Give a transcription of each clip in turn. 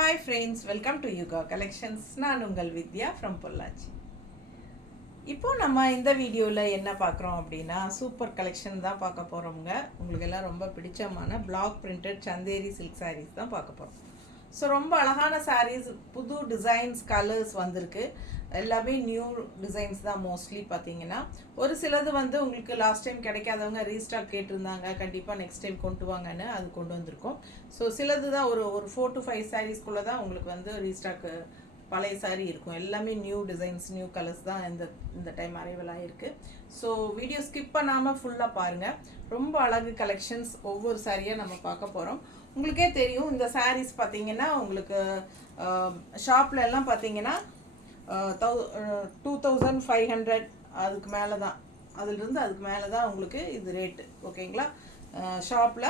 Hi friends, welcome to Yuga Collections. நான் உங்கள் வித்யா from Pollachi. இப்போ நம்ம இந்த வீடியோவில் என்ன பார்க்குறோம் அப்படின்னா சூப்பர் கலெக்ஷன் தான் பார்க்க போகிறோங்க. உங்களுக்கு எல்லாம் ரொம்ப பிடிச்சமான black printed Chanderi silk sarees தான் பார்க்க போகிறோம். ஸோ ரொம்ப அழகான சாரீஸ், புது டிசைன்ஸ், கலர்ஸ் வந்திருக்கு. எல்லாமே நியூ டிசைன்ஸ் தான் மோஸ்ட்லி பார்த்தீங்கன்னா. ஒரு சிலது வந்து உங்களுக்கு லாஸ்ட் டைம் கிடைக்காதவங்க ரீஸ்டாக் கேட்டிருந்தாங்க, கண்டிப்பாக நெக்ஸ்ட் டைம் கொண்டு வாங்கன்னு அது கொண்டு வந்திருக்கோம். ஸோ சிலது தான் ஒரு 4 to 5 சாரீஸ்குள்ளே தான் உங்களுக்கு வந்து ரீஸ்டாக்கு பழைய சாரீ இருக்கும். எல்லாமே நியூ டிசைன்ஸ், நியூ கலர்ஸ் தான் இந்த டைம் அரைவல் ஆகிருக்கு. ஸோ வீடியோ ஸ்கிப் பண்ணாமல் ஃபுல்லாக பாருங்கள். ரொம்ப அழகு கலெக்ஷன்ஸ், ஒவ்வொரு சாரியாக நம்ம பார்க்க போகிறோம். உங்களுக்கே தெரியும், இந்த சாரீஸ் பார்த்தீங்கன்னா உங்களுக்கு ஷாப்பில் எல்லாம் பார்த்தீங்கன்னா 2500 அதுக்கு மேலே தான், அதுலேருந்து அதுக்கு மேலே தான் உங்களுக்கு இது ரேட்டு. ஓகேங்களா? ஷாப்பில்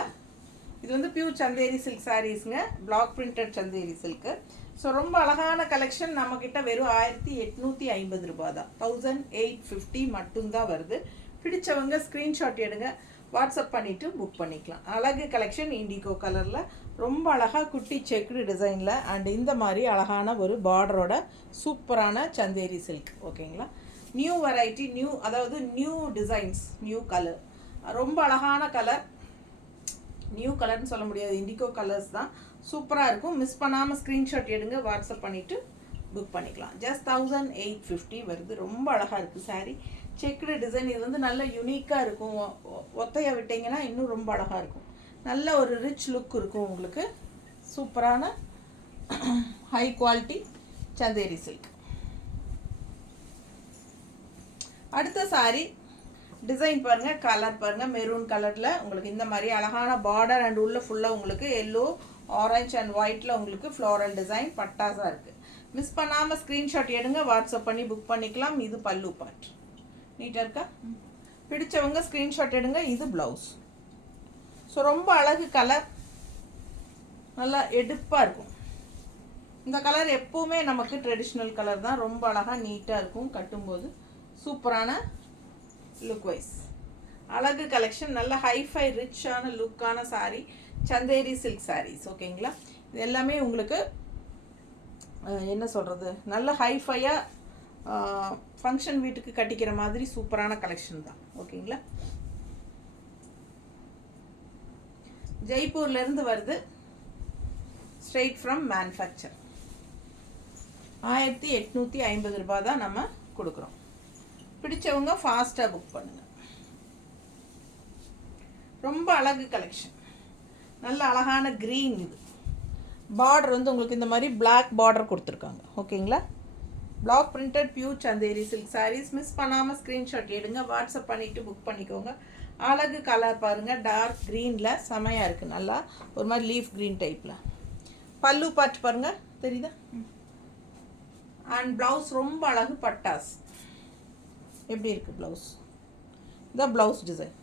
இது வந்து பியூர் சந்தேரி சில்க் சாரீஸுங்க, block printed Chanderi silk. So ரொம்ப அழகான கலெக்ஷன். நம்மக்கிட்ட வெறும் 1850 ரூபா தான், 1850 மட்டும்தான் வருது. பிடிச்சவங்க ஸ்க்ரீன்ஷாட் எடுங்க, வாட்ஸ்அப் பண்ணிவிட்டு புக் பண்ணிக்கலாம். அழகு கலெக்ஷன், இண்டிகோ கலரில் ரொம்ப அழகாக குட்டி செக்குடு டிசைனில் அண்ட் இந்த மாதிரி அழகான ஒரு பார்டரோட சூப்பரான சந்தேரி சில்க். ஓகேங்களா? நியூ வெரைட்டி, அதாவது நியூ டிசைன்ஸ், நியூ கலர், ரொம்ப அழகான கலர். நியூ கலர்னு சொல்ல முடியாது, இண்டிகோ கலர்ஸ் தான், சூப்பராக இருக்கும். மிஸ் பண்ணாமல் ஸ்க்ரீன்ஷாட் எடுங்க, வாட்ஸ்அப் பண்ணிவிட்டு புக் பண்ணிக்கலாம். ஜஸ்ட் 1850 வருது. ரொம்ப அழகாக இருக்குது சாரீ. செக்குடு டிசைன், இது வந்து நல்ல யூனிக்காக இருக்கும். ஒத்தையை விட்டிங்கன்னா இன்னும் ரொம்ப அழகாக இருக்கும். நல்ல ஒரு ரிச் லுக் இருக்கும் உங்களுக்கு. சூப்பரான ஹை குவாலிட்டி சந்தேரி சில்க். அடுத்த சாரீ டிசைன் பாருங்கள், கலர் பாருங்கள். மெரூன் கலரில் உங்களுக்கு இந்த மாதிரி அழகான பார்டர் அண்ட் உள்ள ஃபுல்லாக உங்களுக்கு எல்லோ, ஆரஞ்ச் அண்ட் ஒயிட்டில் உங்களுக்கு ஃப்ளோரல் டிசைன் பட்டாஸாக இருக்குது. மிஸ் பண்ணாமல் ஸ்க்ரீன்ஷாட் எடுங்க, வாட்ஸ்அப் பண்ணி புக் பண்ணிக்கலாம். இது பல்லு பார்ட். நீட்டாக இருக்கா? பிடிச்சவங்க ஸ்க்ரீன்ஷாட் எடுங்க. இது ப்ளவுஸ். ஸோ ரொம்ப அழகு கலர், நல்லா எடுப்பாக இருக்கும். இந்த கலர் எப்போவுமே நமக்கு ட்ரெடிஷ்னல் கலர் தான். ரொம்ப அழகாக நீட்டாக இருக்கும் கட்டும்போது. சூப்பரான லுக் வைஸ் அழகு கலெக்ஷன். நல்ல ஹைஃபை ரிச்சான லுக்கான சாரீ, சந்தேரி சில்க் சாரீஸ். ஓகேங்களா? இது எல்லாமே உங்களுக்கு என்ன சொல்கிறது, நல்ல ஹைஃபையாக ஃபங்க்ஷன் வீட்டுக்கு கட்டிக்கிற மாதிரி சூப்பரான கலெக்ஷன் தான். ஓகேங்களா? ஜெய்ப்பூர்லேருந்து வருது, ஸ்ட்ரெயிட் ஃப்ரம் மேனுஃபேக்சர். 1850 ரூபா தான் நம்ம கொடுக்குறோம். பிடிச்சவங்க ஃபாஸ்ட்டாக புக் பண்ணுங்கள். ரொம்ப அழகு கலெக்ஷன், நல்ல அழகான க்ரீன். இது பார்டர் வந்து உங்களுக்கு இந்த மாதிரி பிளாக் பார்டர் கொடுத்துருக்காங்க. ஓகேங்களா? Black printed pure Chanderi silk sarees. Miss பண்ணாமல் ஸ்க்ரீன்ஷாட் எடுங்க, வாட்ஸ்அப் பண்ணிவிட்டு புக் பண்ணிக்கோங்க. அழகு கலர் பாருங்கள், டார்க் க்ரீனில் செமையாக இருக்குது. நல்லா ஒரு மாதிரி லீஃப் க்ரீன் டைப்பில். பல்லு பார்ட் பாருங்கள், தெரியுதா? அண்ட் ப்ளவுஸ் ரொம்ப அழகு பட்டாஸ். எப்படி இருக்குது ப்ளவுஸ்? இதான் ப்ளவுஸ் டிசைன்,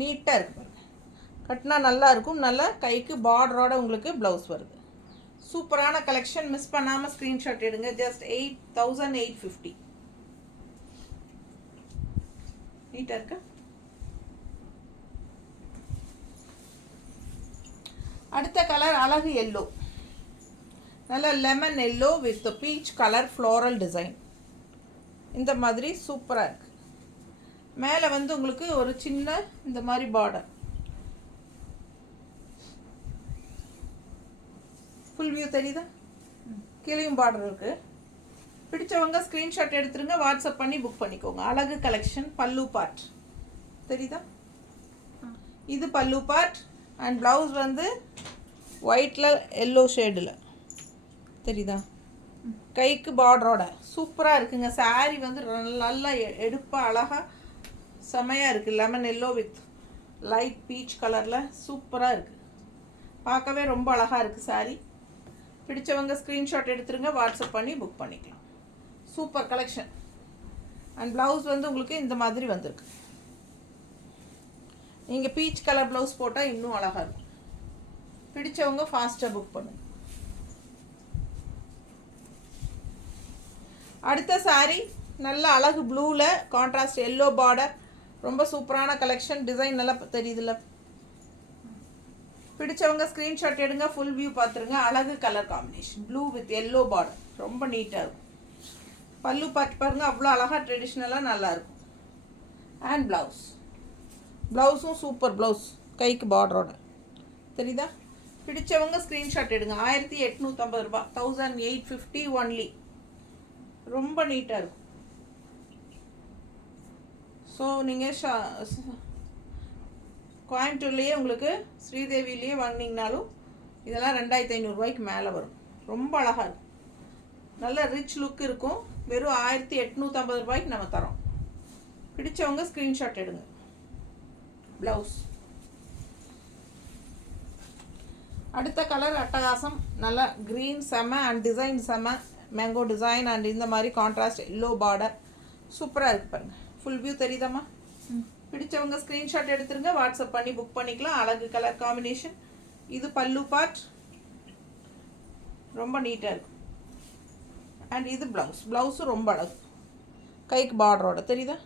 நீட்டாக இருக்குது பாருங்கள். கட்டினா நல்லா இருக்கும். நல்லா கைக்கு பார்டரோட உங்களுக்கு ப்ளவுஸ் வருது. சூப்பரான கலெக்ஷன். மிஸ் பண்ணாமல் ஸ்க்ரீன்ஷாட் எடுங்க. ஜஸ்ட் 1850. நீட்டாக இருக்கா? அடுத்த கலர் அழகு எல்லோ, நல்ல lemon yellow with peach colour floral design. இந்த மாதிரி சூப்பராக இருக்குது. மேலே வந்து உங்களுக்கு ஒரு சின்ன இந்த மாதிரி பார்டர், ஃபுல் வியூ தெரியுதா? கீழேயும் பார்டர் இருக்குது. பிடிச்சவங்க ஸ்க்ரீன்ஷாட் எடுத்துருங்க, வாட்ஸ்அப் பண்ணி புக் பண்ணிக்கோங்க. அழகு கலெக்ஷன். பல்லு பார்ட் தெரியுதா? இது பல்லு பார்ட். அண்ட் ப்ளவுஸ் வந்து ஒயிட்டில் எல்லோ ஷேடில் தெரியுதா? கைக்கு பார்டரோட சூப்பராக இருக்குங்க. சாரீ வந்து நல்லா எடுப்பாக அழகாக செமையாக இருக்குது. Lemon yellow with light beach கலரில் சூப்பராக இருக்குது. பார்க்கவே ரொம்ப அழகாக இருக்குது சாரீ. பிடிச்சவங்க ஸ்க்ரீன்ஷாட் எடுத்துருங்க, வாட்ஸ்அப் பண்ணி புக் பண்ணிக்கலாம். Super collection. அண்ட் ப்ளவுஸ் வந்து உங்களுக்கு இந்த மாதிரி வந்திருக்கு. நீங்கள் பீச் கலர் ப்ளவுஸ் போட்டால் இன்னும் அழகாக இருக்கும். பிடிச்சவங்க ஃபாஸ்ட்டாக புக் பண்ணுங்க. அடுத்த சாரீ நல்ல அழகு ப்ளூவில் கான்ட்ராஸ்ட் எல்லோ பார்டர். ரொம்ப சூப்பரான கலெக்ஷன். டிசைன் நல்லா தெரியுதுல்ல? பிடிச்சவங்க ஸ்க்ரீன்ஷாட் எடுங்க, ஃபுல் வியூ பார்த்துருங்க. அழகு colour combination, blue with yellow border, ரொம்ப நீட்டாக இருக்கும். பல்லு பார்த்து பாருங்கள், அவ்வளோ அழகாக ட்ரெடிஷ்னலாக நல்லாயிருக்கும். அண்ட் ப்ளவுஸும் சூப்பர் ப்ளவுஸ், கைக்கு பார்டரோட தெரியுதா. பிடிச்சவங்க ஸ்க்ரீன்ஷாட் எடுங்க. 1850 ரூபா, 1850 ஒன்லி. ரொம்ப நீட்டாக இருக்கும். ஸோ நீங்கள் கோயம்புத்தூர்லேயே உங்களுக்கு ஸ்ரீதேவிலேயே வாங்கினீங்கனாலும் இதெல்லாம் 2500 ரூபாய்க்கு மேலே வரும். ரொம்ப அழகாக இருக்கும், நல்ல ரிச் லுக் இருக்கும். வெறும் 1850 ரூபாய்க்கு நம்ம தரோம். பிடிச்சவங்க ஸ்க்ரீன்ஷாட் எடுங்க. ப்ளவுஸ் அடுத்த கலர் அட்டகாசம், நல்லா க்ரீன் செம்ம அண்ட் டிசைன் செம்ம, மேங்கோ டிசைன் அண்ட் இந்த மாதிரி கான்ட்ராஸ்ட் எல்லோ பார்டர் சூப்பராக இருக்குது பாருங்கள். ஃபுல் வியூ தெரியுதாம்மா? பிடிச்சவங்க ஸ்க்ரீன்ஷாட் எடுத்துருங்க, வாட்ஸ்அப் பண்ணி புக் பண்ணிக்கலாம். அழகு கலர் காம்பினேஷன். இது பல்லு பார்ட், ரொம்ப நீட்டாக இருக்கும். அண்ட் இது ப்ளவுஸும் ரொம்ப அழகு, கைக்கு பார்டரோட தெரியுதா.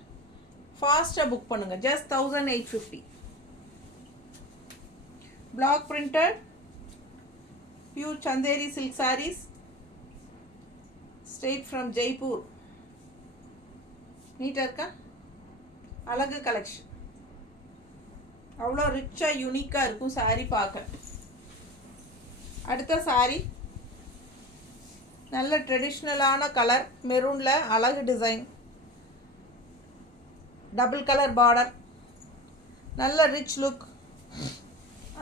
ஃபாஸ்ட்டாக புக் பண்ணுங்கள். Just 1850. Black printed pure Chanderi silk sarees, straight from Jaipur. நீட்டாக இருக்கா? அழகு கலெக்ஷன், அவ்வளோ ரிச்சாக யூனிக்காக இருக்கும் சாரீ பார்க்க. அடுத்த சாரீ நல்ல ட்ரெடிஷ்னலான கலர், மெரூனில் அழகு டிசைன், டபுள் கலர் பார்டர், நல்ல ரிச் லுக்.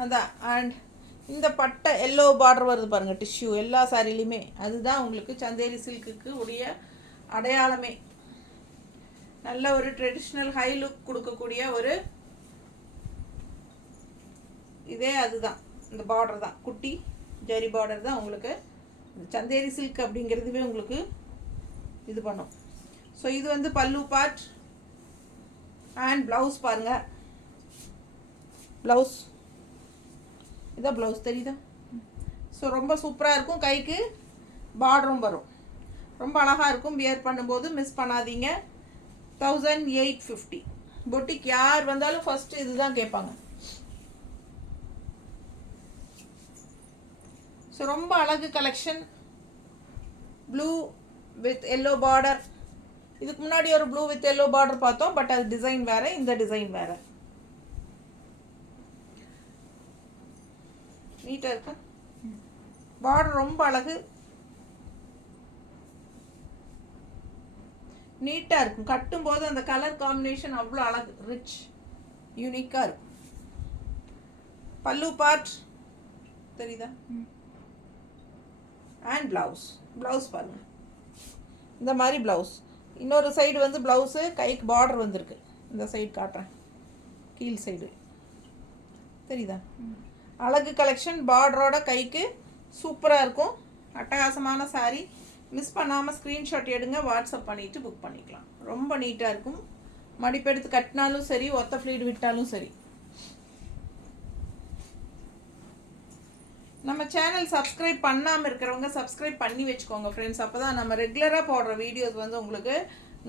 அதான். அண்ட் இந்த பட்டை எல்லோ பார்டர் வருது பாருங்கள், டிஷ்யூ எல்லா சாரிலையுமே. அதுதான் உங்களுக்கு சந்தேரி சில்க்குக்கு உடைய அடையாளமே. நல்ல ஒரு ட்ரெடிஷ்னல் ஹை லுக் கொடுக்கக்கூடிய ஒரு இதே அதுதான், இந்த பார்டர் தான், குட்டி ஜரி பார்டர் தான் உங்களுக்கு சந்தேரி சில்க் அப்படிங்கிறதுவே உங்களுக்கு இது பண்ணும். ஸோ இது வந்து பல்லு பார்ட் அண்ட் ப்ளவுஸ் பாருங்கள். ப்ளவுஸ் இதான் ப்ளவுஸ் தெரியுதா. ஸோ ரொம்ப சூப்பராக இருக்கும், கைக்கு பார்டரும் வரும், ரொம்ப அழகாக இருக்கும். வியர் பண்ணும்போது மிஸ் பண்ணாதீங்க. 1850. பொட்டிக் யார் வந்தாலும் ஃபஸ்ட்டு இதுதான் கேட்பாங்க. ஸோ ரொம்ப அழகு collection. Blue with yellow border. இதுக்கு முன்னாடி ஒரு ப்ளூ வித் எல்லோ பார்டர் பார்த்தோம், பட் அது டிசைன் வேறு, இந்த டிசைன் வேறு. நீட்டாக இருக்கா? பார்டர் ரொம்ப அழகு, நீட்டாக இருக்கும். கட்டும்போது அந்த கலர் காம்பினேஷன் அவ்வளோ அழகு, ரிச் யூனிக்காக இருக்கும். பல்லு பார்ட் தெரியுதா. அண்ட் ப்ளவுஸ் பாருங்கள், இந்த மாதிரி ப்ளவுஸ். இன்னொரு சைடு வந்து ப்ளவுஸு கைக்கு பார்டர் வந்திருக்கு. இந்த சைடு காட்டுறேன், கீழ் சைடு தெரியுதா. அழகு கலெக்ஷன், பார்டரோட கைக்கு சூப்பராக இருக்கும். அட்டகாசமான சாரீ. மிஸ் பண்ணாமல் ஸ்க்ரீன்ஷாட் எடுங்க, வாட்ஸ்அப் பண்ணிவிட்டு புக் பண்ணிக்கலாம். ரொம்ப நீட்டாக இருக்கும். மடிப்பெடுத்து கட்டினாலும் சரி, ஒத்த ஃப்ளீட் விட்டாலும் சரி. நம்ம சேனல் சப்ஸ்கிரைப் பண்ணாமல் இருக்கிறவங்க சப்ஸ்கிரைப் பண்ணி வச்சுக்கோங்க ஃப்ரெண்ட்ஸ். அப்போ தான் நம்ம ரெகுலராக போடுற வீடியோஸ் வந்து உங்களுக்கு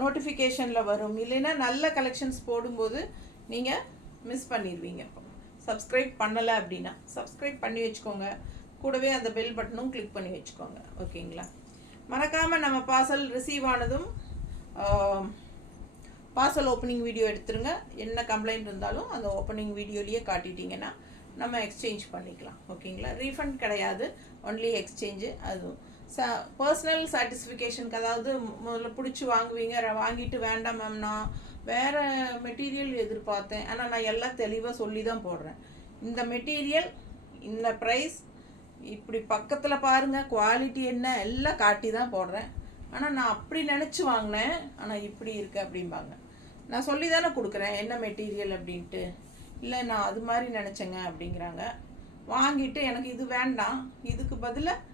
நோட்டிஃபிகேஷனில் வரும். இல்லைன்னா நல்ல கலெக்ஷன்ஸ் போடும்போது நீங்கள் மிஸ் பண்ணிடுவீங்க. சப்ஸ்கிரைப் பண்ணலை அப்படின்னா சப்ஸ்கிரைப் பண்ணி வச்சுக்கோங்க. கூடவே அந்த பெல் பட்டனும் கிளிக் பண்ணி வச்சுக்கோங்க. ஓகேங்களா. மறக்காமல் நம்ம பார்சல் ரிசீவ் ஆனதும் பார்சல் ஓப்பனிங் வீடியோ எடுத்துருங்க. என்ன கம்ப்ளைண்ட் இருந்தாலும் அந்த ஓப்பனிங் வீடியோலேயே காட்டிட்டிங்கன்னா நம்ம எக்ஸ்சேஞ்ச் பண்ணிக்கலாம். ஓகேங்களா. ரீஃபண்ட் கிடையாது, ஒன்லி எக்ஸ்சேஞ்சு. அதுவும் பர்சனல் சாட்டிஸ்ஃபிகேஷனுக்கு, அதாவது முதல்ல பிடிச்சி வாங்குவீங்க, வாங்கிட்டு வேண்டாம் மேம் நான் வேறு மெட்டீரியல் எதிர்பார்த்தேன், ஆனால் நான் எல்லாம் தெளிவாக சொல்லி தான் போடுறேன். இந்த மெட்டீரியல் இந்த ப்ரைஸ் இப்படி பக்கத்தில் பாருங்கள், குவாலிட்டி என்ன எல்லாம் காட்டி தான் போடுறேன். ஆனால் நான் அப்படி நினச்சி வாங்கினேன், ஆனால் இப்படி இருக்குது அப்படிம்பாங்க. நான் சொல்லி தானே கொடுக்குறேன் என்ன மெட்டீரியல் அப்படின்ட்டு. இல்லை நான் அது மாதிரி நினச்சேங்க அப்படிங்கிறாங்க. வாங்கிட்டு எனக்கு இது வேண்டாம், இதுக்கு பதிலாக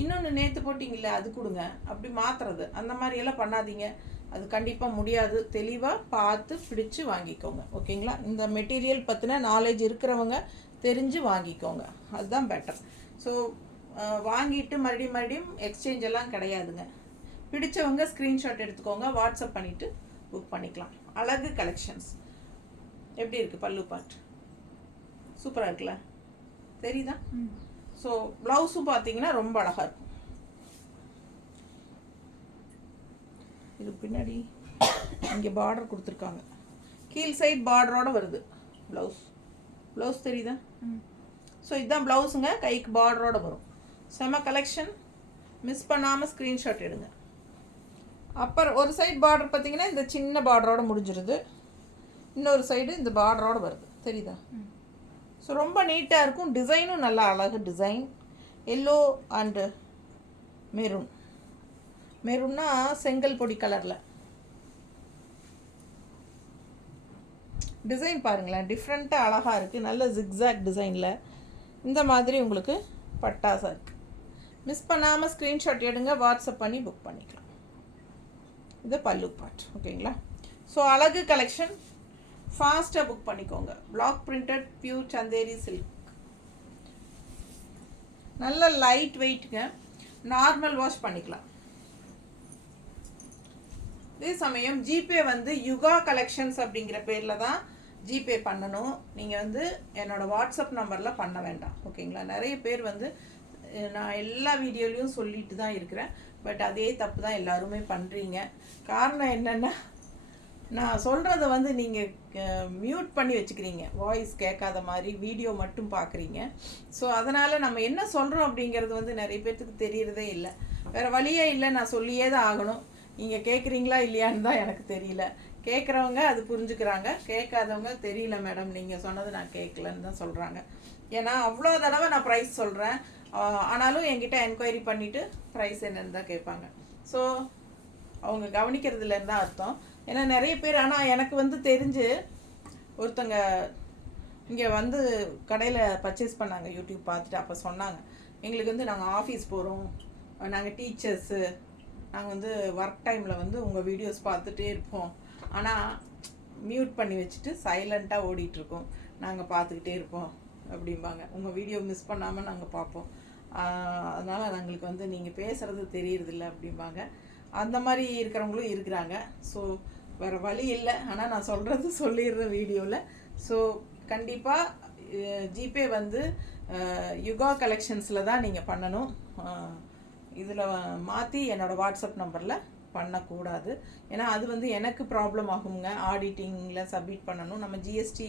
இன்னொன்று நேற்று போட்டிங்களே அது கொடுங்க, அப்படி மாற்றுறது அந்த மாதிரியெல்லாம் பண்ணாதீங்க. அது கண்டிப்பாக முடியாது. தெளிவாக பார்த்து பிடிச்சு வாங்கிக்கோங்க. ஓகேங்களா. இந்த மெட்டீரியல் பற்றின நாலேஜ் இருக்கிறவங்க தெரிஞ்சு வாங்கிக்கோங்க, அதுதான் பெட்டர். ஸோ வாங்கிட்டு மறுபடியும் எக்ஸ்சேஞ்ச் எல்லாம் கிடையாதுங்க. பிடிச்சவங்க ஸ்க்ரீன்ஷாட் எடுத்துக்கோங்க, வாட்ஸ்அப் பண்ணிவிட்டு புக் பண்ணிக்கலாம். அழகு கலெக்ஷன்ஸ் எப்படி இருக்குது. பல்லு பார்ட் சூப்பராக இருக்குல்ல. தெரியுதா? ஸோ ப்ளவுஸும் பார்த்தீங்கன்னா ரொம்ப அழகாக இருக்கும். இது பின்னாடி இங்கே பார்டர் கொடுத்துருக்காங்க, கீழ் சைட் பார்டரோடு வருது ப்ளவுஸ் தெரியுதா? ஸோ இதுதான் ப்ளவுஸுங்க, கைக்கு பார்டரோடு வரும். செம கலெக்ஷன், மிஸ் பண்ணாமல் ஸ்க்ரீன்ஷாட் எடுங்க. அப்புறம் ஒரு சைடு பார்டர் பார்த்தீங்கன்னா இந்த சின்ன பார்டரோடு முடிஞ்சிருது, இன்னொரு சைடு இந்த பார்டரோடு வருது, தெரியுதா? ஸோ ரொம்ப நீட்டாக இருக்கும். டிசைனும் நல்லா அழகு டிசைன். எல்லோ அண்டு மெரூன்னா செங்கல் பொடி கலரில் டிசைன் பாருங்களேன், டிஃப்ரெண்ட்டாக அழகாக இருக்குது. நல்ல ஜிக்ஸாக் டிசைனில் இந்த மாதிரி உங்களுக்கு பட்டாசா இருக்குது. மிஸ் பண்ணாமல் ஸ்க்ரீன்ஷாட் எடுங்க, வாட்ஸ்அப் பண்ணி புக் பண்ணிக்கலாம். இது பல்லு பார்ட். ஓகேங்களா? ஸோ அழகு கலெக்ஷன் ஃபாஸ்ட்டாக புக் பண்ணிக்கோங்க. Black printed pure Chanderi silk, நல்ல லைட் வெயிட்டுங்க, நார்மல் வாஷ் பண்ணிக்கலாம். இதே சமயம் ஜிபே வந்து யுகா கலெக்ஷன்ஸ் அப்படிங்கிற பேரில் தான் ஜிபே பண்ணணும். நீங்கள் வந்து என்னோடய வாட்ஸ்அப் நம்பரில் பண்ண வேண்டாம். ஓகேங்களா? நிறைய பேர் வந்து நான் எல்லா வீடியோலையும் சொல்லிட்டு தான் இருக்கிறேன், பட் அதே தப்பு தான் எல்லாருமே பண்ணுறீங்க. காரணம் என்னென்னா, நான் சொல்கிறத வந்து நீங்கள் மியூட் பண்ணி வச்சுக்கிறீங்க, வாய்ஸ் கேட்காத மாதிரி வீடியோ மட்டும் பார்க்குறீங்க. ஸோ அதனால் நம்ம என்ன சொல்கிறோம் அப்படிங்கிறது வந்து நிறைய பேர்த்துக்கு தெரியறதே இல்லை. வேறு வழியே இல்லை, நான் சொல்லியே தான் ஆகணும். நீங்கள் கேட்குறீங்களா இல்லையான்னு தான் எனக்கு தெரியல. கேட்குறவங்க அது புரிஞ்சுக்கிறாங்க, கேட்காதவங்க தெரியல மேடம் நீங்கள் சொன்னது நான் கேட்கலன்னு தான் சொல்கிறாங்க. ஏன்னா அவ்வளோ தடவை நான் ப்ரைஸ் சொல்கிறேன், ஆனாலும் என்கிட்ட என்கொயரி பண்ணிவிட்டு ப்ரைஸ் என்னன்னு தான் கேட்பாங்க. ஸோ அவங்க கவனிக்கிறதுலேருந்து தான் அர்த்தம். ஏன்னா நிறைய பேர், ஆனால் எனக்கு வந்து தெரிஞ்சு ஒருத்தங்க இங்கே வந்து கடையில் பர்ச்சேஸ் பண்ணாங்க, யூடியூப் பார்த்துட்டு. அப்போ சொன்னாங்க, எங்களுக்கு வந்து நாங்கள் ஆஃபீஸ் போகிறோம், நாங்கள் டீச்சர்ஸு, நாங்கள் வந்து ஒர்க் டைமில் வந்து உங்கள் வீடியோஸ் பார்த்துட்டே இருப்போம், ஆனால் மியூட் பண்ணி வச்சுட்டு சைலண்ட்டாக ஓடிட்டுருக்கோம், நாங்கள் பார்த்துக்கிட்டே இருப்போம் அப்படிம்பாங்க. உங்கள் வீடியோ மிஸ் பண்ணாமல் நாங்கள் பார்ப்போம், அதனால் எங்களுக்கு வந்து நீங்கள் பேசுகிறது தெரியறதில்ல அப்படிம்பாங்க. அந்த மாதிரி இருக்கிறவங்களும் இருக்கிறாங்க. ஸோ வேறு வழி இல்லை, ஆனால் நான் சொல்கிறது சொல்லிடுறேன் வீடியோவில். ஸோ கண்டிப்பாக ஜிபே வந்து யுகா கலெக்ஷன்ஸில் தான் நீங்கள் பண்ணணும். இதில் மாற்றி என்னோடய வாட்ஸ்அப் நம்பரில் பண்ணக்கூடாது. ஏன்னா அது வந்து எனக்கு ப்ராப்ளம் ஆகுங்க. ஆடிட்டிங்கில் சப்மிட் பண்ணணும், நம்ம ஜிஎஸ்டி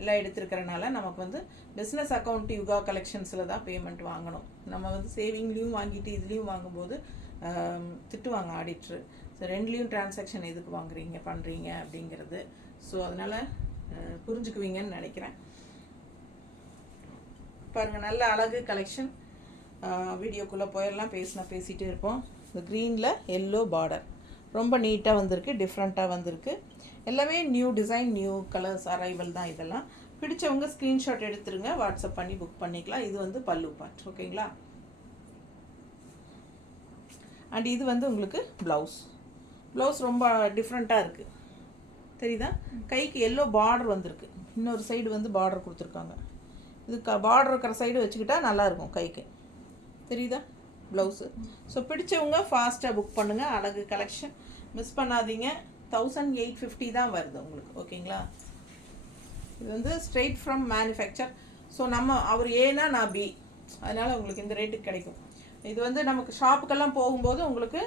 எல்லாம் எடுத்துருக்கிறனால நமக்கு வந்து பிஸ்னஸ் அக்கௌண்ட் யுகா கலெக்ஷன்ஸில் தான் பேமெண்ட் வாங்கணும். நம்ம வந்து சேவிங்லேயும் வாங்கிட்டு இதுலேயும் வாங்கும்போது திட்டுவாங்க ஆடிட்ரு. ஸோ ரெண்டுலேயும் டிரான்சாக்ஷன் எதுக்கு வாங்குறீங்க பண்ணுறீங்க அப்படிங்கிறது. ஸோ அதனால் புரிஞ்சுக்குவீங்கன்னு நினைக்கிறேன். பாருங்கள், நல்ல அழகு கலெக்ஷன். வீடியோக்குள்ளே போயிடலாம், பேசிகிட்டே இருப்போம். இந்த க்ரீனில் எல்லோ பார்டர் ரொம்ப நீட்டாக வந்திருக்கு, டிஃப்ரெண்ட்டாக வந்திருக்கு. எல்லாமே new design, new colours arrival தான். இதெல்லாம் பிடிச்சவங்க ஸ்க்ரீன்ஷாட் எடுத்துருங்க, வாட்ஸ்அப் பண்ணி புக் பண்ணிக்கலாம். இது வந்து பல்லு பார்ட். ஓகேங்களா? அண்ட் இது வந்து உங்களுக்கு ப்ளவுஸ் ரொம்ப டிஃப்ரெண்ட்டாக இருக்குது, தெரியுதா? கைக்கு எல்லோ பார்டர் வந்திருக்கு, இன்னொரு சைடு வந்து பார்டர் கொடுத்துருக்காங்க. இது பார்டர் இருக்கிற சைடு வச்சுக்கிட்டா நல்லாயிருக்கும் கைக்கு, தெரியுதா ப்ளவுஸு. ஸோ பிடிச்சவங்க ஃபாஸ்ட்டாக புக் பண்ணுங்கள். அழகு கலெக்ஷன் மிஸ் பண்ணாதீங்க. 1850 தான் வருது உங்களுக்கு. ஓகேங்களா? இது வந்து ஸ்ட்ரெயிட் ஃப்ரம் மேனுஃபேக்சர். ஸோ அவர் ஏனா நான் பி, அதனால் உங்களுக்கு இந்த ரேட்டுக்கு கிடைக்கும். இது வந்து நமக்கு ஷாப்புக்கெல்லாம் போகும்போது உங்களுக்கு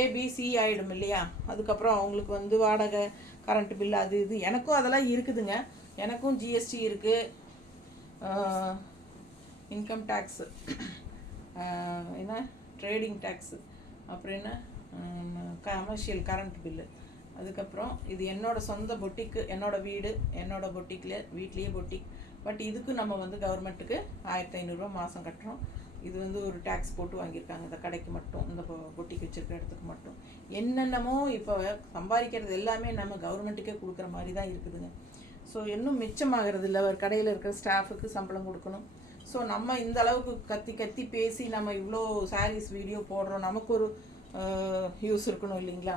ஏபிசி ஆகிடும் இல்லையா? அதுக்கப்புறம் அவங்களுக்கு வந்து வாடகை, கரண்ட் பில், அது இது எனக்கும் அதெல்லாம் இருக்குதுங்க. எனக்கும் ஜிஎஸ்டி இருக்குது, இன்கம் டேக்ஸு, என்ன ட்ரேடிங் டேக்ஸு, அப்புறம் என்ன கமர்ஷியல் கரண்ட் பில்லு. அதுக்கப்புறம் இது என்னோடய சொந்த பொட்டிக்கு, என்னோடய வீடு, என்னோடய பொட்டிக்கில் வீட்லேயே பொட்டிக். பட் இதுக்கு நம்ம வந்து கவர்மெண்ட்டுக்கு 1500 மாதம் கட்டுறோம். இது வந்து ஒரு டேக்ஸ் போட்டு வாங்கியிருக்காங்க இந்த கடைக்கு மட்டும், இந்த பொட்டிக்கு வச்சுருக்கிற இடத்துக்கு மட்டும். என்னென்னமோ இப்போ சம்பாதிக்கிறது எல்லாமே நம்ம கவர்மெண்ட்டுக்கே கொடுக்குற மாதிரி தான் இருக்குதுங்க. ஸோ இன்னும் மிச்சமாகிறது இல்லை. ஒரு கடையில் இருக்கிற ஸ்டாஃபுக்கு சம்பளம் கொடுக்கணும். ஸோ நம்ம இந்த அளவுக்கு கத்தி பேசி நம்ம இவ்வளோ சாரீஸ் வீடியோ போடுறோம், நமக்கு ஒரு யூஸ் இருக்கணும் இல்லைங்களா?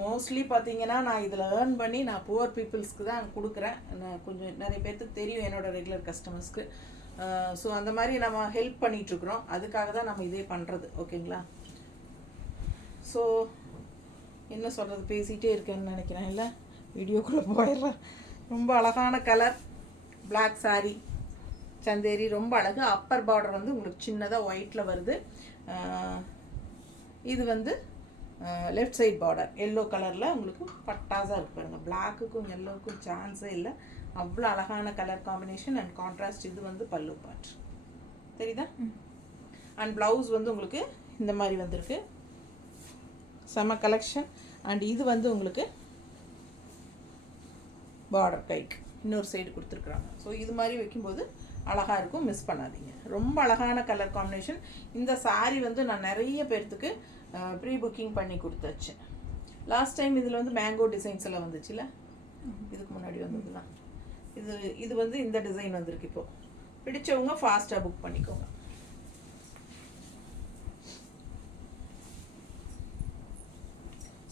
மோஸ்ட்லி பார்த்தீங்கன்னா நான் இதில் ஏர்ன் பண்ணி நான் புவர் பீப்புள்ஸ்க்கு தான் கொடுக்குறேன். நான் கொஞ்சம் நிறைய பேர்த்துக்கு தெரியும், என்னோடய ரெகுலர் கஸ்டமர்ஸ்க்கு. ஸோ அந்த மாதிரி நம்ம ஹெல்ப் பண்ணிகிட்ருக்குறோம், அதுக்காக தான் நம்ம இதே பண்ணுறது. ஓகேங்களா? ஸோ என்ன சொல்கிறது, பேசிகிட்டே இருக்கேன்னு நினைக்கிறேன் இல்லை? வீடியோக்குள்ளே போயிடுறேன். ரொம்ப அழகான கலர், பிளாக் சாரீ, சந்தேரி ரொம்ப அழகு. அப்பர் பார்டர் வந்து உங்களுக்கு சின்னதாக ஒயிட்டில் வருது. இது வந்து லெஃப்ட் சைட் பார்டர் எல்லோ கலரில் உங்களுக்கு பட்டாஸாக இருக்குது பாருங்கள். பிளாக்குக்கும் எல்லோவுக்கும் சான்ஸே இல்லை, அவ்வளோ அழகான கலர் காம்பினேஷன் அண்ட் கான்ட்ராஸ்ட். இது வந்து பல்லு பார்ட் தெரியுதா? அண்ட் ப்ளவுஸ் வந்து உங்களுக்கு இந்த மாதிரி வந்திருக்கு, செம கலெக்ஷன். அண்ட் இது வந்து உங்களுக்கு பார்டர் கைக்கு இன்னொரு சைடு கொடுத்துருக்குறாங்க. ஸோ இது மாதிரி வைக்கும்போது அழகாக இருக்கும், மிஸ் பண்ணாதீங்க. ரொம்ப அழகான கலர் காம்பினேஷன். இந்த சாரீ வந்து நான் நிறைய பேர்த்துக்கு ப்ரீ புக்கிங் பண்ணி கொடுத்தாச்சு. லாஸ்ட் டைம் இதில் வந்து மேங்கோ டிசைன்ஸ் எல்லாம் வந்துச்சுல்ல, இதுக்கு முன்னாடி வந்ததுலாம். இது வந்து இந்த டிசைன் வந்திருக்கு. இப்போது பிடிச்சவங்க ஃபாஸ்ட்டாக புக் பண்ணிக்கோங்க.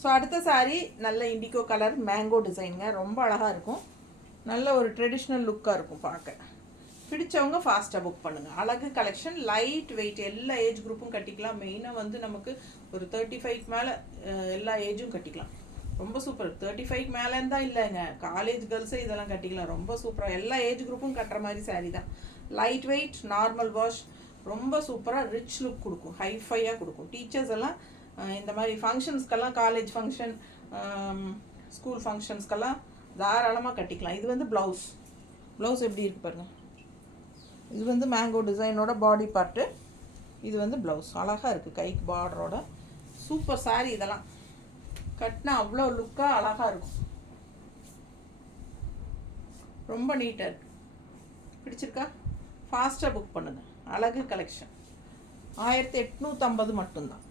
ஸோ அடுத்த சாரீ நல்ல இண்டிகோ கலர் மேங்கோ டிசைனுங்க, ரொம்ப அழகாக இருக்கும், நல்ல ஒரு ட்ரெடிஷ்னல் லுக்காக இருக்கும் பார்க்க. பிடிச்சவங்க ஃபாஸ்ட்டாக புக் பண்ணுங்கள். அழகு கலெக்ஷன், லைட் வெயிட், எல்லா ஏஜ் குரூப்பும் கட்டிக்கலாம். மெயினாக வந்து நமக்கு ஒரு 35க்கு மேலே எல்லா ஏஜும் கட்டிக்கலாம். ரொம்ப சூப்பர். 35க்கு மேலேன்னு தான் இல்லைங்க, காலேஜ் கேர்ள்ஸே இதெல்லாம் கட்டிக்கலாம். ரொம்ப சூப்பராக எல்லா ஏஜ் குரூப்பும் கட்டுற மாதிரி சாரீ தான். லைட் வெயிட், நார்மல் வாஷ், ரொம்ப சூப்பராக ரிச் லுக் கொடுக்கும், ஹைஃபையாக கொடுக்கும். டீச்சர்ஸ் எல்லாம் இந்த மாதிரி ஃபங்க்ஷன்ஸ்க்கெல்லாம், காலேஜ் ஃபங்க்ஷன், ஸ்கூல் ஃபங்க்ஷன்ஸ்க்கெல்லாம் தாராளமாக கட்டிக்கலாம். இது வந்து ப்ளவுஸ் எப்படி இருக்குது பாருங்கள். இது வந்து மேங்கோ டிசைனோட பாடி பார்ட்டு. இது வந்து ப்ளவுஸ் அழகாக இருக்குது, கைக்கு பார்டரோட. சூப்பர் சாரீ. இதெல்லாம் கட்டினா அவ்வளோ லுக்காக அழகாக இருக்கும், ரொம்ப நீட்டாக இருக்குது. பிடிச்சிருக்கா? ஃபாஸ்ட்டாக புக் பண்ணுங்கள். அழகு கலெக்ஷன் 1850 மட்டும்தான்.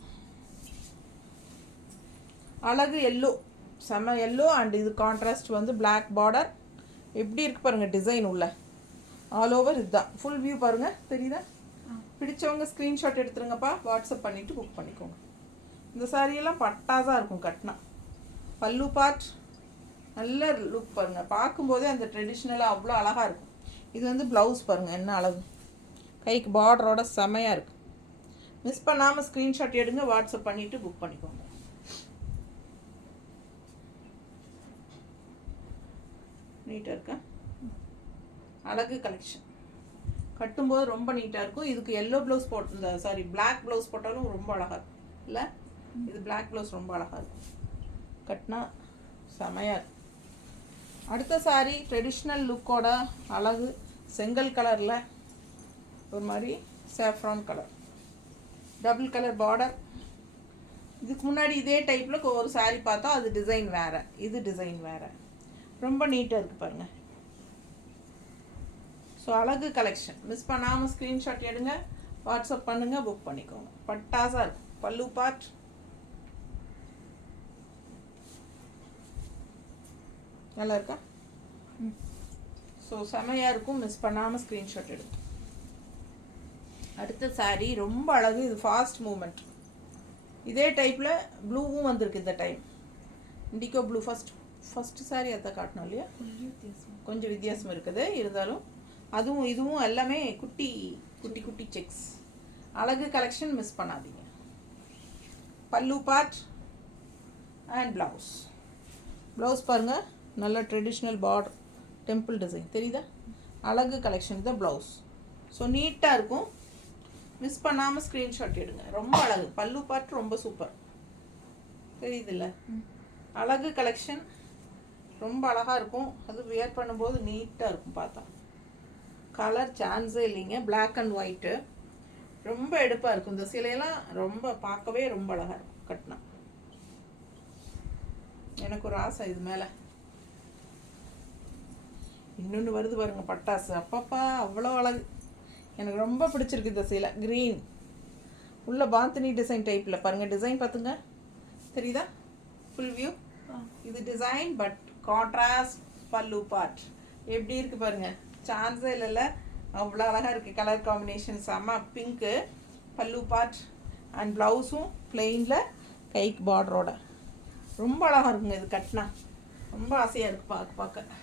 அழகு எல்லோ, செம எல்லோ. அண்ட் இது கான்ட்ராஸ்ட் வந்து பிளாக் பார்டர். எப்படி இருக்குது பாருங்கள் டிசைன் உள்ள, ஆல் ஓவர். இதுதான் ஃபுல் வியூ பாருங்கள், தெரியுதா? பிடிச்சவங்க ஸ்க்ரீன்ஷாட் எடுத்துருங்கப்பா, வாட்ஸ்அப் பண்ணிவிட்டு புக் பண்ணிக்கோங்க. இந்த சாரியெல்லாம் பட்டாஸாக இருக்கும் கட்டினா. பல்லு பார்ட் நல்ல லுக் பாருங்கள், பார்க்கும்போதே அந்த ட்ரெடிஷ்னலாக அவ்வளோ அழகாக இருக்கும். இது வந்து ப்ளவுஸ் பாருங்கள் என்ன அழகு, கைக்கு பார்டரோட செமையாக இருக்குது. மிஸ் பண்ணாமல் ஸ்க்ரீன்ஷாட் எடுங்க, வாட்ஸ்அப் பண்ணிவிட்டு புக் பண்ணிக்கோங்க. நீட்டாக இருக்கா? அழகு கலெக்ஷன். கட்டும்போது ரொம்ப நீட்டாக இருக்கும். இதுக்கு எல்லோ ப்ளவுஸ் பிளாக் ப்ளவுஸ் போட்டாலும் ரொம்ப அழகாக இருக்கும் இல்லை? இது பிளாக் ப்ளவுஸ் ரொம்ப அழகாக இருக்கும், கட்டினா செமையாக இருக்கும். அடுத்த சாரீ ட்ரெடிஷ்னல் லுக்கோட அழகு, செங்கல் கலரில் ஒரு மாதிரி saffron colour, double colour border. இதுக்கு முன்னாடி இதே டைப்பில் ஒரு சாரீ பார்த்தா அது டிசைன் வேறு, இது டிசைன் வேறு. ரொம்ப நீட்டாக இருக்குது பாருங்கள். ஸோ அழகு கலெக்ஷன். மிஸ் பண்ணாமல் ஸ்க்ரீன்ஷாட் எடுங்க, வாட்ஸ்அப் பண்ணுங்கள், புக் பண்ணிக்கோங்க. பட்டாஸாக இருக்கும். பல்லு பார்ட் நல்லா இருக்கா? ஸோ செமையாக இருக்கும், மிஸ் பண்ணாமல் ஸ்க்ரீன்ஷாட் எடுங்க. அடுத்த சாரீ ரொம்ப அழகு. இது ஃபாஸ்ட் மூமெண்ட். இதே டைப்பில் ப்ளூவும் வந்திருக்கு இந்த time, indigo blue. First sari அதை காட்டணும் இல்லையா? கொஞ்சம் வித்தியாசம் இருக்குது, இருந்தாலும் அதுவும் இதுவும் எல்லாமே குட்டி குட்டி குட்டி செக்ஸ். அழகு கலெக்ஷன், மிஸ் பண்ணாதீங்க. பல்லு பார்ட் அண்ட் ப்ளவுஸ் பாருங்கள், நல்ல ட்ரெடிஷ்னல் பார்டர், டெம்பிள் டிசைன் தெரியுதா? அழகு கலெக்ஷன் தான் ப்ளவுஸ். ஸோ நீட்டாக இருக்கும், மிஸ் பண்ணாமல் ஸ்க்ரீன்ஷாட் எடுங்க. ரொம்ப அழகு. பல்லு பார்ட் ரொம்ப சூப்பர், தெரியுதுல்ல? அழகு கலெக்ஷன் ரொம்ப அழகாக இருக்கும். அது வியர் பண்ணும்போது நீட்டாக இருக்கும். பார்த்தா கலர் சான்ஸே இல்லைங்க, பிளாக் அண்ட் ஒயிட்டு. ரொம்ப எடுப்பாக இருக்கும். இந்த சிலையெல்லாம் ரொம்ப பார்க்கவே ரொம்ப அழகாக இருக்கும் கட்டினா. எனக்கு ஒரு ஆசை இது மேலே. இன்னொன்று வருது பாருங்கள், பட்டாசு. அப்பப்பா அவ்வளோ அழகு, எனக்கு ரொம்ப பிடிச்சிருக்கு இந்த சீலை. க்ரீன் உள்ள பாந்தினி டிசைன் டைப்பில் பாருங்கள். டிசைன் பார்த்துங்க, தெரியுதா? Full view. இது டிசைன் பட் கான்ட்ராஸ்ட் பல்லு பார்ட் எப்படி இருக்குது பாருங்கள், சான்ஸே இல்லைல்ல, அவ்வளோ அழகாக இருக்குது. கலர் காம்பினேஷன் செம்ம. பிங்க்கு பல்லு பார்ட் அண்ட் ப்ளவுஸும் பிளெயினில் கைக்கு பார்டரோட ரொம்ப அழகாக இருக்குங்க. இது கட்டினா ரொம்ப ஆசையாக இருக்குது பார்க்க.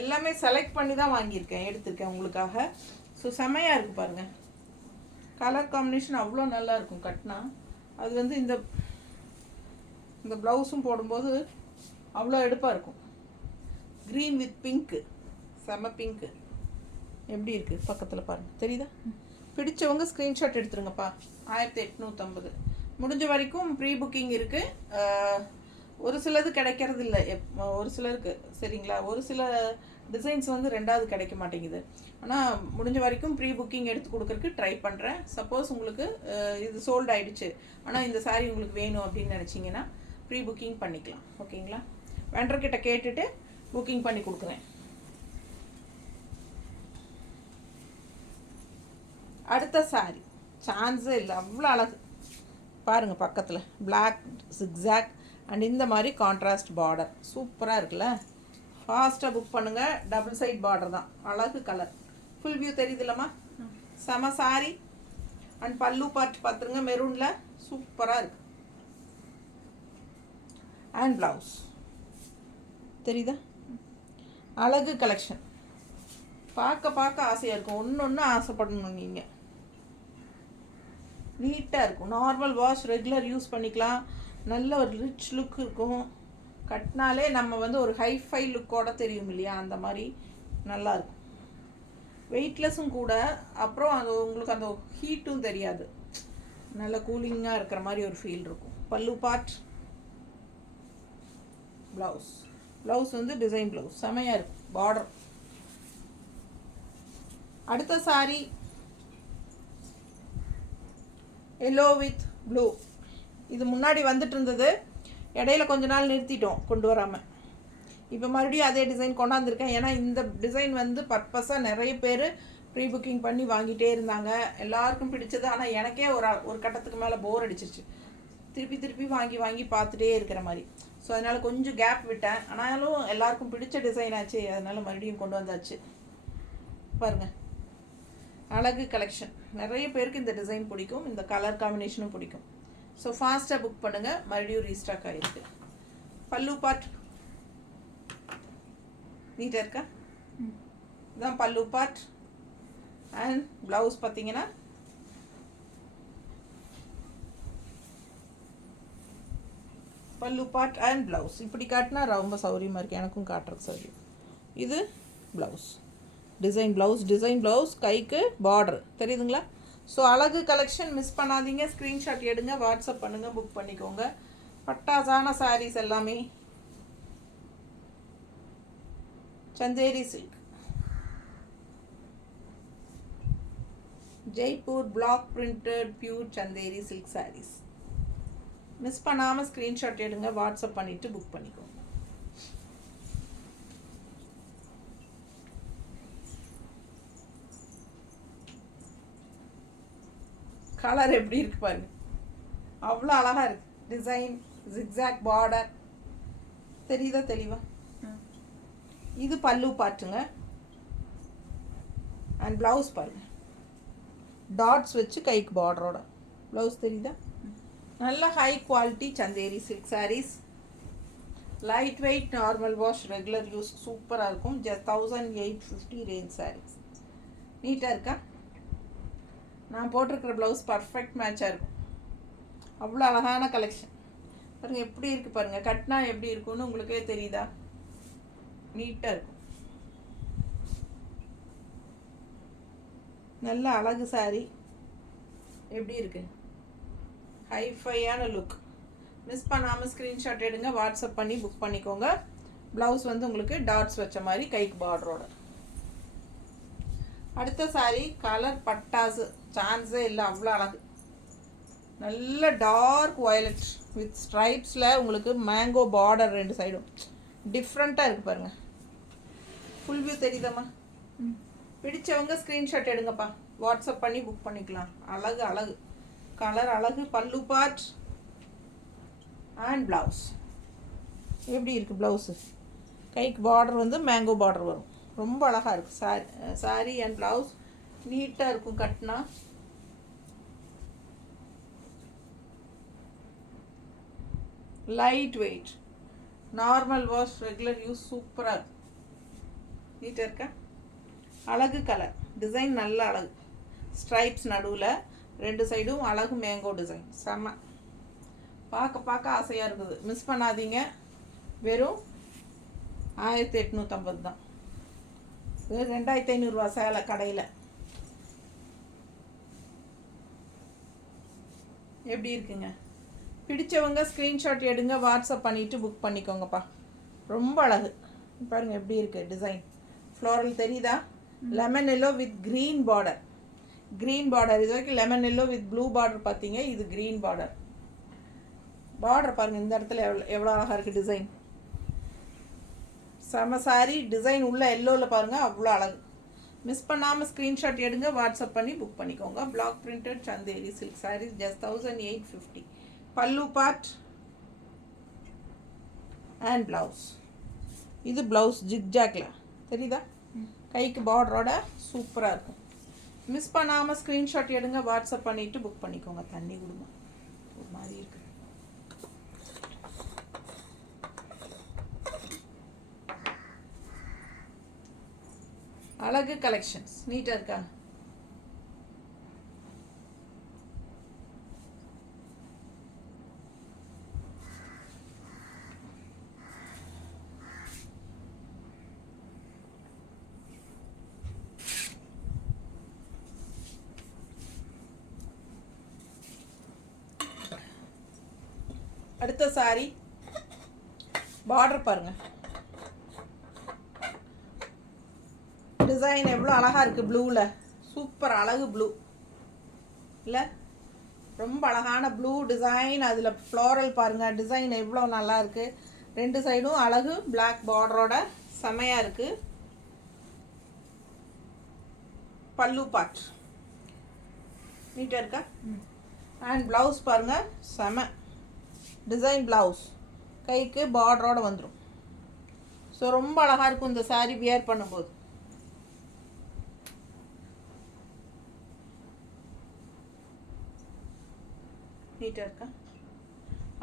எல்லாமே செலக்ட் பண்ணி தான் வாங்கியிருக்கேன், எடுத்திருக்கேன் உங்களுக்காக. ஸோ செம்மையாக இருக்குது பாருங்கள். கலர் காம்பினேஷன் அவ்வளோ நல்லா இருக்கும் கட்டினா. அது வந்து இந்த ப்ளவுஸும் போடும்போது அவ்வளோ எடுப்பாக இருக்கும். க்ரீன் வித் பிங்க்கு, செம்ம பிங்க்கு. எப்படி இருக்குது பக்கத்தில் பாருங்கள், தெரியுதா? பிடிச்சவங்க ஸ்க்ரீன்ஷாட் எடுத்துருங்கப்பா. 1850. முடிஞ்ச வரைக்கும் ப்ரீ புக்கிங் இருக்குது. ஒரு சிலது கிடைக்கிறது இல்லை, ஒரு சிலருக்கு சரிங்களா. ஒரு சில டிசைன்ஸ் வந்து ரெண்டாவது கிடைக்க மாட்டேங்குது. ஆனால் முடிஞ்ச வரைக்கும் ப்ரீ புக்கிங் எடுத்து கொடுக்குறக்கு ட்ரை பண்ணுறேன். சப்போஸ் உங்களுக்கு இது சோல்ட் ஆகிடுச்சு, ஆனால் இந்த சாரீ உங்களுக்கு வேணும் அப்படின்னு நினச்சிங்கன்னா ப்ரீ புக்கிங் பண்ணிக்கலாம். ஓகேங்களா? வெண்டர்கிட்ட கேட்டுட்டு புக்கிங் பண்ணி கொடுக்குறேன். அடுத்த சாரீ சான்ஸே இல்லை, அவ்வளோ அழகு பாருங்கள். பக்கத்தில் பிளாக் ஜிக்ஸாக் அண்ட் இந்த மாதிரி கான்ட்ராஸ்ட் பார்டர் சூப்பராக இருக்குல்ல. ஃபாஸ்ட்டாக புக் பண்ணுங்கள். டபுள் சைட் பார்டர் தான், அழகு கலர். Full view தெரியுதுல்லம்மா? செம சாரி. அண்ட் பல்லு பார்ட் பார்த்துருங்க, மெரூனில் சூப்பராக இருக்குது. அண்ட் ப்ளவுஸ் தெரியுதா? அழகு கலெக்ஷன். பார்க்க பார்க்க ஆசையாக இருக்கும், ஒன்று ஒன்று ஆசைப்படணும். நீங்கள் நீட்டாக இருக்கும். நார்மல் வாஷ், ரெகுலர் யூஸ் பண்ணிக்கலாம். நல்ல ஒரு ரிச் லுக் இருக்கும். கட்டினாலே நம்ம வந்து ஒரு ஹைஃபை லுக்கோட தெரியும் இல்லையா, அந்த மாதிரி நல்லாயிருக்கும். வெயிட்லெஸ்ஸும் கூட. அப்புறம் அது உங்களுக்கு அந்த ஹீட்டும் தெரியாது, நல்ல கூலிங்காக இருக்கிற மாதிரி ஒரு ஃபீல் இருக்கும். பல்லு பார்ட், ப்ளவுஸ் வந்து டிசைன் ப்ளவுஸ் செமையாக இருக்கும், பார்டர். அடுத்த சாரி எல்லோ வித் ப்ளூ. இது முன்னாடி வந்துட்டு இருந்தது, இடையில கொஞ்ச நாள் நிறுத்திட்டோம் கொண்டு வராமல். இப்போ மறுபடியும் அதே டிசைன் கொண்டாந்துருக்கேன். ஏன்னா இந்த டிசைன் வந்து பர்பஸாக நிறைய பேர் ப்ரீ புக்கிங் பண்ணி வாங்கிட்டே இருந்தாங்க. எல்லாருக்கும் பிடிச்சது. ஆனால் எனக்கே ஒரு கட்டத்துக்கு மேலே போர் அடிச்சிருச்சு, திருப்பி வாங்கி பார்த்துட்டே இருக்கிற மாதிரி. ஸோ அதனால் கொஞ்சம் கேப் விட்டேன். ஆனாலும் எல்லாருக்கும் பிடிச்ச டிசைன் ஆச்சு, அதனால் மறுபடியும் கொண்டு வந்தாச்சு. பாருங்கள், அழகு கலெக்ஷன். நிறைய பேருக்கு இந்த டிசைன் பிடிக்கும், இந்த கலர் காம்பினேஷனும் பிடிக்கும். ஸோ ஃபாஸ்ட்டாக புக் பண்ணுங்கள், மறுபடியும் ரீஸ்டாக் ஆகிருக்கு. பல்லு பார்ட் நீட்டாக இருக்கா? இதுதான் பல்லு பார்ட். அண்ட் ப்ளவுஸ் பார்த்தீங்கன்னா பல்லு பார்ட் அண்ட் ப்ளவுஸ். இப்படி காட்டினா ரொம்ப சௌரியமாக இருக்குது, எனக்கும் காட்டுறதுக்கு சௌரியம். இது ப்ளவுஸ், டிசைன் ப்ளவுஸ், கைக்கு பார்டர் தெரியுதுங்களா? ஸோ அழகு கலெக்ஷன் மிஸ் பண்ணாதீங்க. ஸ்க்ரீன்ஷாட் எடுங்க, வாட்ஸ்அப் பண்ணுங்கள், புக் பண்ணிக்கோங்க. பட்டாசான சாரீஸ் எல்லாமே. Chanderi silk, Jaipur black printed pure Chanderi silk sarees. Miss பண்ணாமல் ஸ்க்ரீன்ஷாட் எடுங்க, வாட்ஸ்அப் பண்ணிவிட்டு புக் பண்ணிக்கோங்க. கலர் எப்படி இருக்குது பாருங்க, அவ்வளோ அழகாக இருக்குது. டிசைன் ஜிக்ஸாக் பார்டர் தெரியுதா தெளிவா? இது பல்லு பாட்டுங்க. அண்ட் ப்ளவுஸ் பாருங்க, டாட்ஸ் வச்சு கைக்கு பார்டரோட ப்ளவுஸ் தெரியுதா? நல்ல high quality Chanderi silk sarees. Light weight, normal wash, regular use சூப்பராக இருக்கும். 1850 ரேஞ்ச் சாரீஸ். நீட்டாக இருக்கா? நான் போட்டிருக்கிற ப்ளவுஸ் பர்ஃபெக்ட் மேட்சாக இருக்கும். அவ்வளோ அழகான கலெக்ஷன் பாருங்கள், எப்படி இருக்குது பாருங்கள். கட்டினா எப்படி இருக்கும்னு உங்களுக்கே தெரியுதா? நீட்டாக இருக்கும். நல்ல அழகு சாரி. எப்படி இருக்குது? ஹைஃபையான லுக். மிஸ் பண்ணாமல் ஸ்க்ரீன்ஷாட் எடுங்க, வாட்ஸ்அப் பண்ணி புக் பண்ணிக்கோங்க. ப்ளவுஸ் வந்து உங்களுக்கு டாட்ஸ் வச்ச மாதிரி கைக்கு பார்டரோட. அடுத்த சாரி கலர் பட்டாசு, சான்ஸே இல்லை, அவ்வளோ அழகு. நல்ல டார்க் வயலட் வித் ஸ்ட்ரைப்ஸில் உங்களுக்கு மேங்கோ பார்டர் ரெண்டு சைடும் டிஃப்ரெண்ட்டாக இருக்குது பாருங்கள். ஃபுல் வியூ தெரியுதாம்மா? பிடிச்சவங்க ஸ்க்ரீன்ஷாட் எடுங்கப்பா, வாட்ஸ்அப் பண்ணி புக் பண்ணிக்கலாம். அழகு அழகு, கலர் அழகு. பல்லு பார்ட் அண்ட் ப்ளவுஸ் எப்படி இருக்குது? ப்ளவுஸு கைக்கு பார்டர் வந்து மேங்கோ பார்டர் வரும், ரொம்ப அழகாக இருக்குது. சாரி அண்ட் ப்ளவுஸ் நீட்டாக இருக்கும் கட்டினா. Light weight, normal wash, regular use சூப்பராக இருக்கும். நீட்டாக இருக்கா? அழகு கலர். டிசைன் நல்ல அழகு. ஸ்ட்ரைப்ஸ் நடுவில் ரெண்டு சைடும் அழகு மேங்கோ டிசைன் செம்ம. பார்க்க ஆசையாக இருக்குது. மிஸ் பண்ணாதீங்க. வெறும் 1850 தான். இது 2500 சேலை கடையில். எப்படி இருக்குங்க? பிடிச்சவங்க ஸ்க்ரீன்ஷாட் எடுங்க, வாட்ஸ்அப் பண்ணிவிட்டு புக் பண்ணிக்கோங்கப்பா. ரொம்ப அழகு பாருங்கள் எப்படி இருக்குது டிசைன். ஃப்ளோரல் தெரியுதா? Lemon yellow with green border. Green border இது வரைக்கும் lemon yellow with blue border பார்த்தீங்க, இது க்ரீன் பார்டர். பார்டர் பாருங்கள் இந்த இடத்துல எவ்வளோ அழகாக இருக்குது டிசைன். செம சாரி டிசைன் உள்ள எல்லோவில் பாருங்கள் அவ்வளோ அழகு. மிஸ் பண்ணாமல் ஸ்க்ரீன்ஷாட் எடுங்க, வாட்ஸ்அப் பண்ணி புக் பண்ணிக்கோங்க. Black printed Chanderi silk sarees just 1850. Pallu part and blouse. இது ப்ளவுஸ் ஜிக்ஜாக்ல தெரியுதா? கைக்கு பார்டரோட சூப்பராக இருக்கும். மிஸ் பண்ணாமல் ஸ்க்ரீன்ஷாட் எடுங்க, வாட்ஸ்அப் பண்ணிவிட்டு புக் பண்ணிக்கோங்க. தண்ணி கொடுங்க ஒரு மாதிரி இருக்குது. அழகு கலெக்ஷன்ஸ் நீட்டாக இருக்கா? அடுத்த சாரி பார்டர் பாருங்க, டிசைன் எவ்வளோ அழகாக இருக்குது. ப்ளூவில் சூப்பர் அழகு ப்ளூ இல்லை? ரொம்ப அழகான ப்ளூ டிசைன். அதில் ஃப்ளோரல் பாருங்கள் டிசைன் எவ்வளோ நல்லா இருக்குது. ரெண்டு சைடும் அழகு பிளாக் பார்டரோட செமையாக இருக்குது. பல்லு பார்ட் நீட்டாக இருக்கா? அண்ட் ப்ளவுஸ் பாருங்கள் செம டிசைன் ப்ளவுஸ், கைக்கு பார்டரோடு வந்துடும். ஸோ ரொம்ப அழகாக இருக்கும் இந்த சாரீ வியர் பண்ணும்போது. நீட்டாக இருக்கா?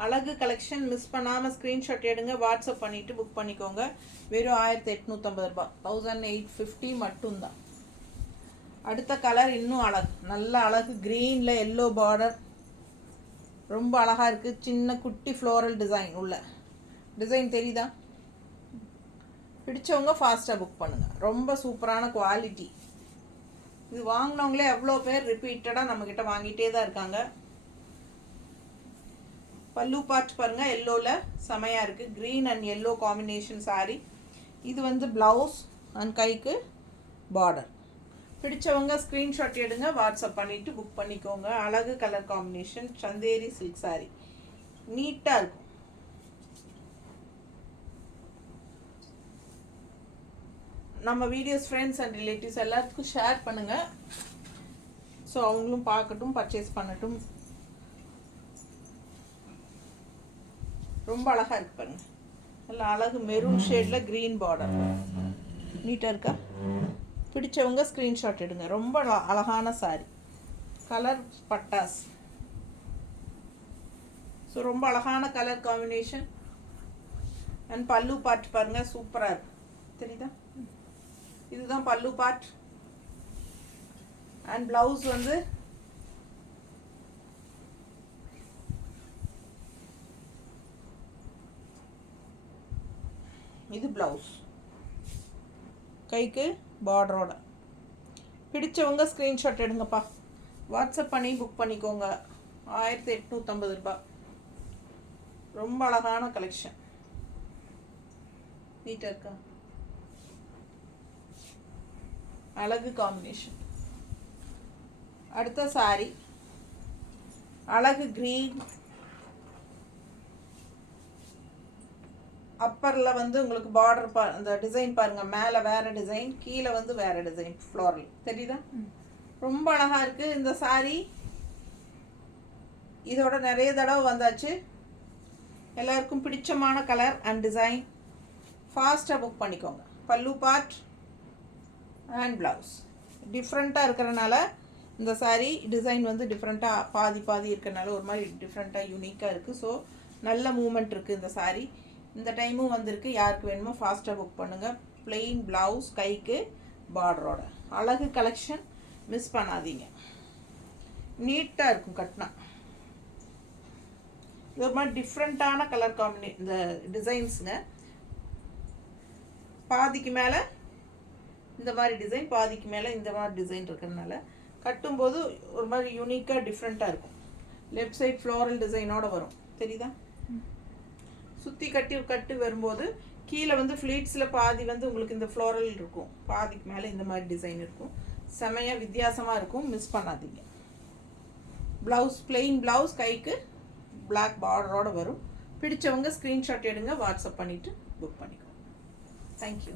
அழகு கலெக்ஷன். மிஸ் பண்ணாமல் ஸ்க்ரீன்ஷாட் எடுங்க, வாட்ஸ்அப் பண்ணிவிட்டு புக் பண்ணிக்கோங்க. வெறும் 1850 ரூபா, 1850 மட்டும்தான். அடுத்த கலர் இன்னும் அழகு, நல்ல அழகு. க்ரீனில் எல்லோ பார்டர் ரொம்ப அழகாக இருக்குது. சின்ன குட்டி ஃப்ளோரல் டிசைன் உள்ள டிசைன் தெரியுதா? பிடிச்சவங்க ஃபாஸ்ட்டாக புக் பண்ணுங்கள். ரொம்ப சூப்பரான குவாலிட்டி. இது வாங்கினவங்களே எவ்வளோ பேர் ரிப்பீட்டடாக நம்மக்கிட்ட வாங்கிட்டே தான் இருக்காங்க. பல்லு பார்ட் பாருங்கள் எல்லோவில் செமையாக இருக்குது. Green and yellow combination sari. இது வந்து ப்ளவுஸ் அண்ட் கைக்கு பார்டர். பிடிச்சவங்க ஸ்க்ரீன்ஷாட் எடுங்க, வாட்ஸ்அப் பண்ணிவிட்டு புக் பண்ணிக்கோங்க. அழகு colour combination Chanderi silk sari நீட்டாக இருக்கும். நம்ம வீடியோஸ் ஃப்ரெண்ட்ஸ் அண்ட் ரிலேட்டிவ்ஸ் எல்லாத்துக்கும் ஷேர் பண்ணுங்கள். ஸோ அவங்களும் பார்க்கட்டும், பர்ச்சேஸ் பண்ணட்டும். ரொம்ப அழகாக இருக்கு பாருங்க. நல்ல அழகு மெரூன் ஷேடில் க்ரீன் பார்டர் நீட்டாக இருக்கா? பிடிச்சவங்க ஸ்க்ரீன்ஷாட் எடுங்க. ரொம்ப அழகான சாரி. கலர் பட்டாஸ். ஸோ ரொம்ப அழகான கலர் காம்பினேஷன். அண்ட் பல்லு பார்ட் பாருங்கள் சூப்பராக இருக்கு தெரியுதா? இதுதான் பல்லு பார்ட். அண்ட் ப்ளவுஸ் வந்து இது ப்ளவுஸ், கைக்கு பார்டரோட. பிடிச்சவங்க ஸ்க்ரீன்ஷாட் எடுங்கப்பா, வாட்ஸ்அப் பண்ணி புக் பண்ணிக்கோங்க. 1850 ரூபா. ரொம்ப அழகான கலெக்ஷன் நீட்டாக இருக்கா? அழகு காம்பினேஷன். அடுத்த சாரி அழகு க்ரீன். அப்பரில் வந்து உங்களுக்கு பார்டர் அந்த டிசைன் பாருங்கள். மேலே வேறு டிசைன், கீழே வந்து வேறு டிசைன் ஃப்ளோரல் தெரியுதா? ரொம்ப அழகாக இருக்குது இந்த சாரீ. இதோட நிறைய தடவை வந்தாச்சு. எல்லாருக்கும் பிடிச்சமான கலர் அண்ட் டிசைன். ஃபாஸ்ட்டாக புக் பண்ணிக்கோங்க. பல்லு பார்ட் அண்ட் ப்ளவுஸ் டிஃப்ரெண்ட்டாக இருக்கிறனால இந்த சாரீ டிசைன் வந்து டிஃப்ரெண்ட்டாக பாதி பாதி இருக்கிறனால ஒரு மாதிரி டிஃப்ரெண்ட்டாக யூனிக்காக இருக்குது. ஸோ நல்ல மூமெண்ட் இருக்குது இந்த சாரீ. இந்த டைமும் வந்திருக்கு. யாருக்கு வேணுமோ ஃபாஸ்ட்டாக புக் பண்ணுங்கள். பிளெயின் ப்ளவுஸ், கைக்கு பார்டரோட. அழகு கலெக்ஷன், மிஸ் பண்ணாதீங்க. நீட்டாக இருக்கும் கட்டினா. இது ஒரு மாதிரி டிஃப்ரெண்ட்டான கலர் இந்த டிசைன்ஸுங்க. பாதிக்கு மேலே இந்த மாதிரி டிசைன், பாதிக்கு மேலே இந்த மாதிரி டிசைன் இருக்கிறதுனால கட்டும்போது ஒரு மாதிரி யூனிக்காக டிஃப்ரெண்ட்டாக இருக்கும். லெஃப்ட் சைட் ஃப்ளோரல் டிசைனோடு வரும், தெரியுதா? சுற்றி கட்டு வரும்போது கீழே வந்து ஃப்ளீட்ஸில் பாதி வந்து உங்களுக்கு இந்த ஃப்ளோரல் இருக்கும், பாதிக்கு மேலே இந்த மாதிரி டிசைன் இருக்கும். செமையாக வித்தியாசமாக இருக்கும், மிஸ் பண்ணாதீங்க. ப்ளவுஸ் பிளெயின் ப்ளவுஸ், கைக்கு பிளாக் பார்டரோடு வரும். பிடிச்சவங்க ஸ்க்ரீன்ஷாட் எடுங்க, வாட்ஸ்அப் பண்ணிவிட்டு புக் பண்ணிக்கோங்க. தேங்க்யூ.